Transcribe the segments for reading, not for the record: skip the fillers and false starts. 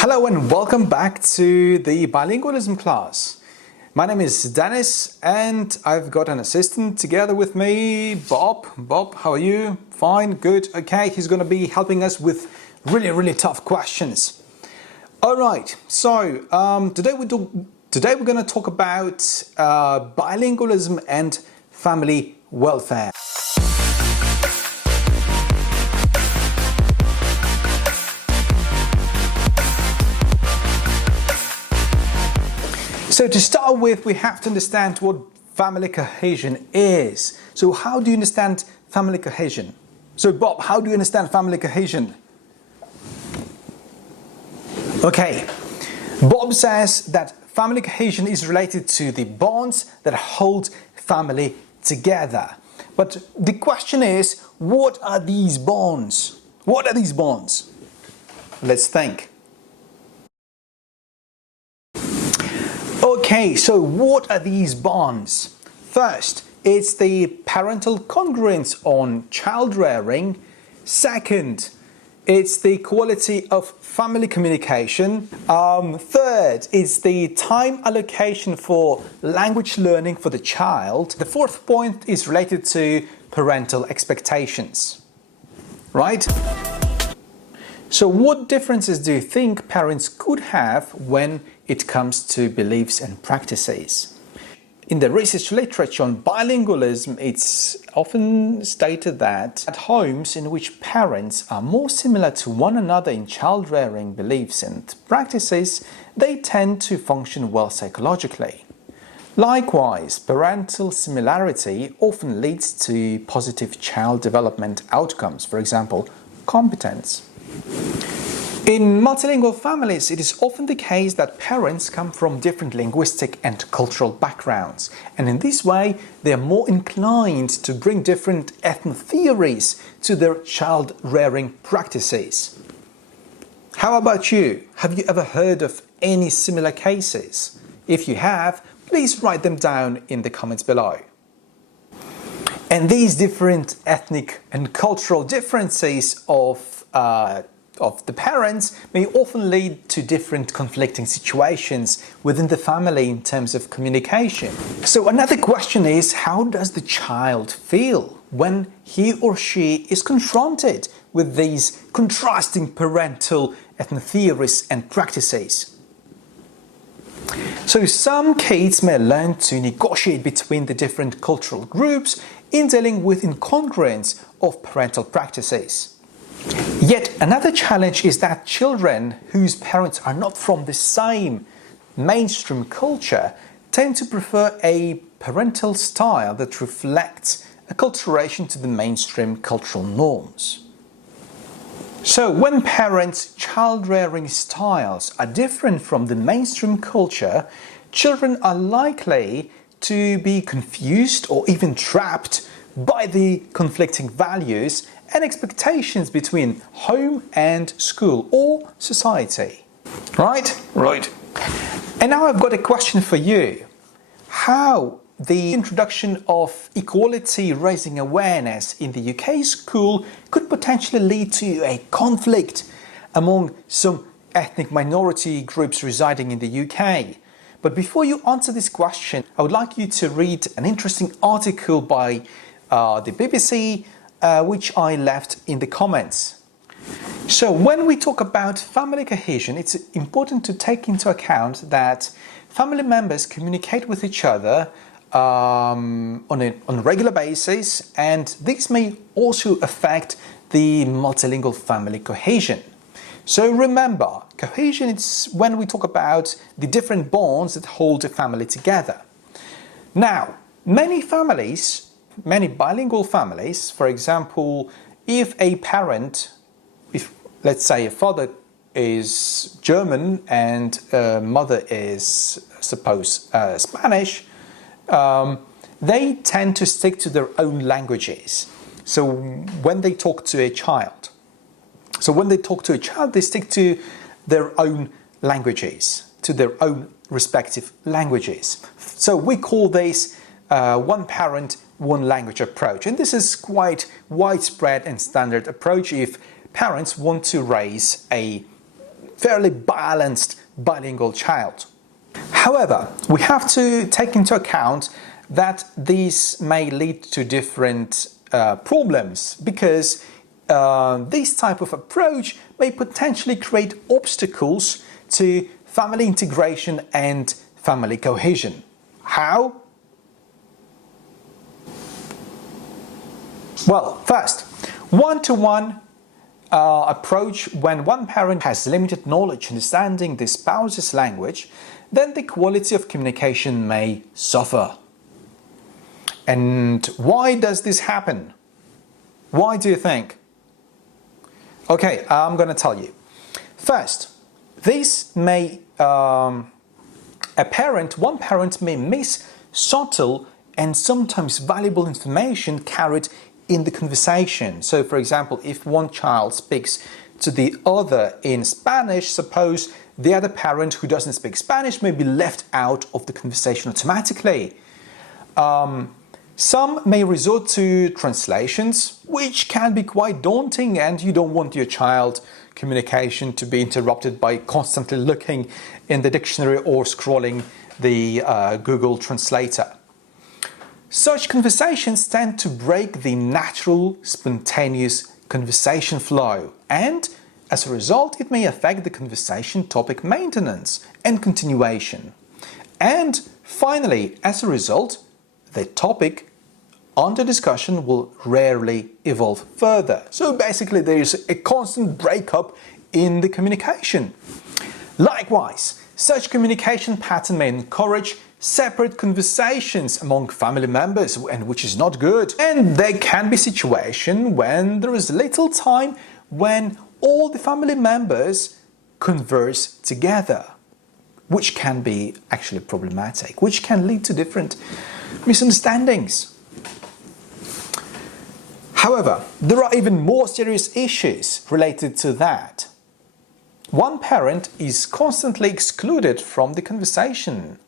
Hello and welcome back to the bilingualism class. My name is Dennis and I've got an assistant together with me, Bob. Bob, how are you? Fine, good, okay. He's going to be helping us with really tough questions. Alright, so today we're going to talk about bilingualism and family welfare. So to start with, we have to understand what family cohesion is. So how do you understand family cohesion? So Bob, how do you understand family cohesion? Okay, Bob says that family cohesion is related to the bonds that hold family together. But the question is, what are these bonds? What are these bonds? Let's think. Okay, so what are these bonds? First, it's the parental congruence on child rearing. Second, it's the quality of family communication. Third, it's the time allocation for language learning for the child. The fourth point is related to parental expectations. Right? So what differences do you think parents could have when it comes to beliefs and practices? In the research literature on bilingualism, it's often stated that at homes in which parents are more similar to one another in child-rearing beliefs and practices, they tend to function well psychologically. Likewise, parental similarity often leads to positive child development outcomes, for example, competence. In multilingual families, it is often the case that parents come from different linguistic and cultural backgrounds, and in this way they are more inclined to bring different ethno-theories to their child-rearing practices. How about you? Have you ever heard of any similar cases? If you have, please write them down in the comments below. And these different ethnic and cultural differences of the parents may often lead to different conflicting situations within the family in terms of communication. So another question is, how does the child feel when he or she is confronted with these contrasting parental ethno-theories and practices? So some kids may learn to negotiate between the different cultural groups in dealing with incongruence of parental practices. Yet another challenge is that children whose parents are not from the same mainstream culture tend to prefer a parental style that reflects acculturation to the mainstream cultural norms. So when parents' child-rearing styles are different from the mainstream culture, children are likely to be confused or even trapped by the conflicting values and expectations between home and school or society. Right? Right. And now I've got a question for you. How the introduction of equality raising awareness in the UK school could potentially lead to a conflict among some ethnic minority groups residing in the UK. But before you answer this question, I would like you to read an interesting article by the BBC, which I left in the comments. So when we talk about family cohesion, it's important to take into account that family members communicate with each other on a regular basis, and this may also affect the multilingual family cohesion. So remember, cohesion is when we talk about the different bonds that hold a family together. Now, many bilingual families, for example, if let's say a father is German and a mother is, suppose, Spanish, they tend to stick to their own languages. So when they talk to a child, they stick to their own languages, to their own respective languages. So we call this one parent, one language approach. And this is quite widespread and standard approach if parents want to raise a fairly balanced bilingual child. However, we have to take into account that these may lead to different problems, because this type of approach may potentially create obstacles to family integration and family cohesion. How? Well, first, one-to-one approach. When one parent has limited knowledge understanding the spouse's language, then the quality of communication may suffer. And why does this happen? Why do you think? Okay, I'm going to tell you. First, this may one parent may miss subtle and sometimes valuable information carried in the conversation. So, for example, if one child speaks to the other in Spanish, suppose the other parent who doesn't speak Spanish may be left out of the conversation automatically. Some may resort to translations, which can be quite daunting, and you don't want your child communication to be interrupted by constantly looking in the dictionary or scrolling the Google Translator. Such conversations tend to break the natural, spontaneous conversation flow, and as a result, it may affect the conversation topic maintenance and continuation. And finally, as a result, the topic under discussion will rarely evolve further. So basically, there is a constant breakup in the communication. Likewise, such communication pattern may encourage separate conversations among family members, and which is not good. And there can be situations when there is little time when all the family members converse together, which can be actually problematic, which can lead to different misunderstandings. However, there are even more serious issues related to that. One parent is constantly excluded from the conversation,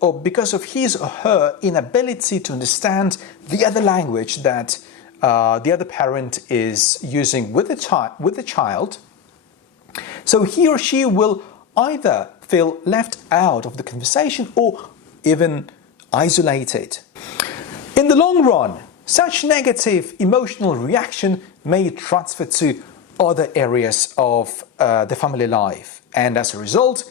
or because of his or her inability to understand the other language that the other parent is using with the child. So he or she will either feel left out of the conversation or even isolated. In the long run, such negative emotional reaction may transfer to other areas of the family life, and as a result,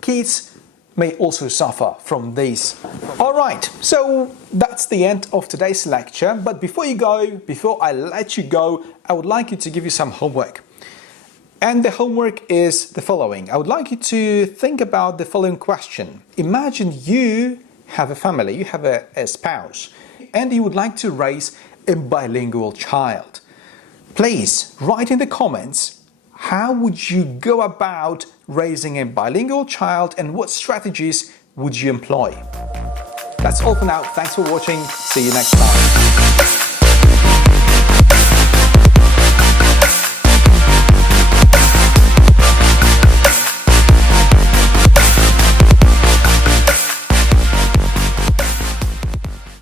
kids may also suffer from this. Alright, so that's the end of today's lecture, but before I let you go, I would like you to give you some homework. And the homework is the following. I would like you to think about the following question. Imagine you have a family, you have a spouse, and you would like to raise a bilingual child. Please write in the comments, how would you go about raising a bilingual child and what strategies would you employ? That's all for now. Thanks for watching. See you next time.